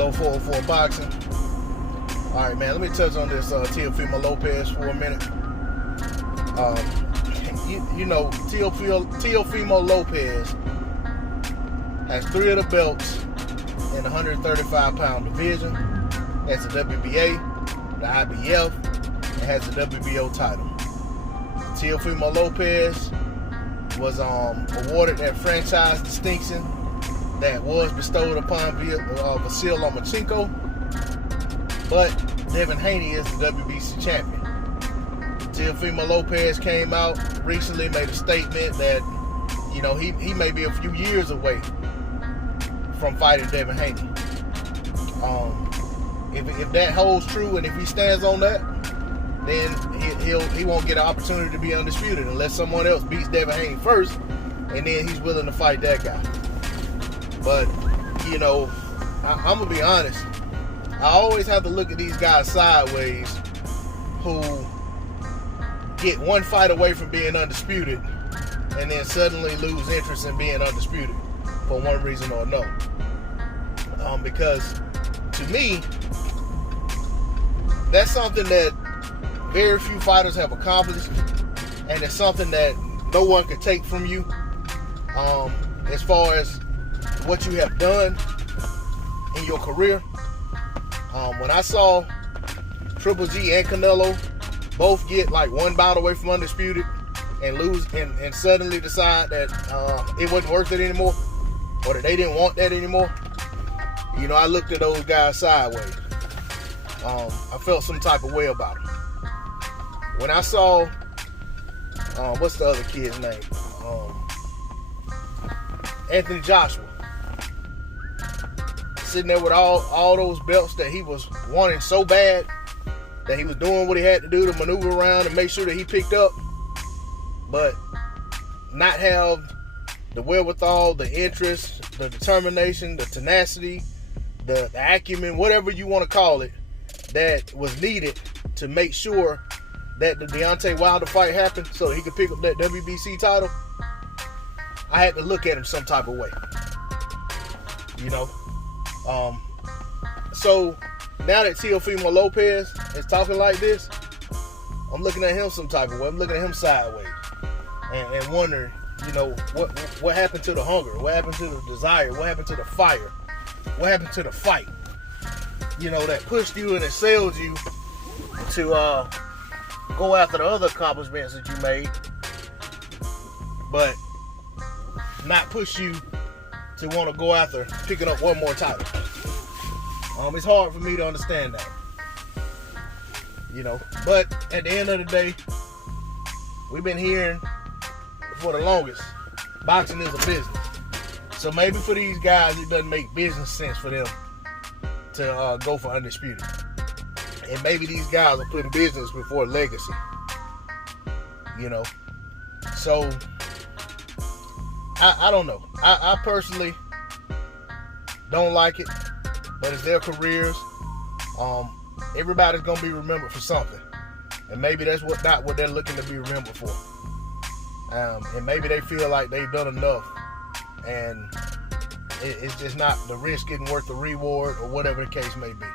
D-Lo 404 Boxing. All right, man, let me touch on this Teofimo Lopez for a minute. You know, Teofimo Lopez has 3 of the belts in the 135-pound division. That's the WBA, the IBF, and has the WBO title. Teofimo Lopez was awarded that franchise distinction that was bestowed upon Vasil Lomachenko, but Devin Haney is the WBC champion. Teofimo Lopez came out recently, made a statement that, you know, he may be a few years away from fighting Devin Haney. If that holds true, and if he stands on that, then he won't get an opportunity to be undisputed unless someone else beats Devin Haney first, and then he's willing to fight that guy. But, you know, I'm going to be honest. I always have to look at these guys sideways who get one fight away from being undisputed and then suddenly lose interest in being undisputed for one reason or another. Because to me, that's something that very few fighters have accomplished, and it's something that no one can take from you as far as what you have done in your career. When I saw Triple G and Canelo both get like one bout away from undisputed and lose and suddenly decide that it wasn't worth it anymore, or that they didn't want that anymore, you know, I looked at those guys sideways. I felt some type of way about them. When I saw, what's the other kid's name? Anthony Joshua. Sitting there with all those belts that he was wanting so bad, that he was doing what he had to do to maneuver around and make sure that he picked up, but not have the wherewithal, the interest, the determination, the tenacity, the acumen, whatever you want to call it, that was needed to make sure that the Deontay Wilder fight happened so that he could pick up that WBC title. I had to look at him some type of way, you know. So now that Teofimo Lopez is talking like this, I'm looking at him some type of way. I'm looking at him sideways and wondering, you know, what happened to the hunger? What happened to the desire? What happened to the fire? What happened to the fight? You know, that pushed you and excelled you to go after the other accomplishments that you made, but not push you to want to go after picking up one more title. It's hard for me to understand that, you know. But at the end of the day, we've been hearing for the longest, boxing is a business. So maybe for these guys, it doesn't make business sense for them to go for undisputed. And maybe these guys are putting business before legacy, you know. So I don't know. I personally don't like it, but it's their careers. Everybody's gonna be remembered for something, and maybe that's not what they're looking to be remembered for. And maybe they feel like they've done enough, and it's just not, the risk isn't worth the reward, or whatever the case may be.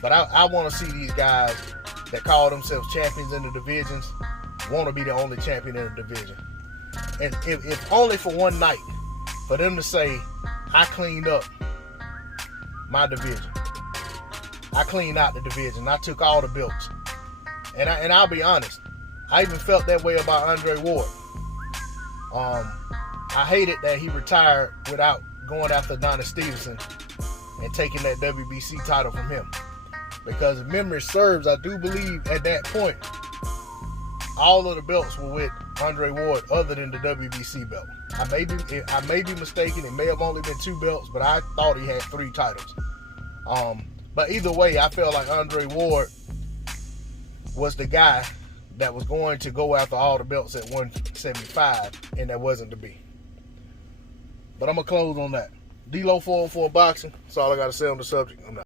But I want to see these guys that call themselves champions in the divisions want to be the only champion in the division. And if only for one night, for them to say, I cleaned up my division. I cleaned out the division. I took all the belts. And I'll be honest, I even felt that way about Andre Ward. I hated that he retired without going after Adonis Stevenson and taking that WBC title from him. Because if memory serves, I do believe at that point, all of the belts were with Andre Ward other than the WBC belt. I may be mistaken. It may have only been 2 belts, but I thought he had 3 titles. But either way, I felt like Andre Ward was the guy that was going to go after all the belts at 175, and that wasn't to be. But I'm going to close on that. D-Lo 404 Boxing. That's all I got to say on the subject. I'm not.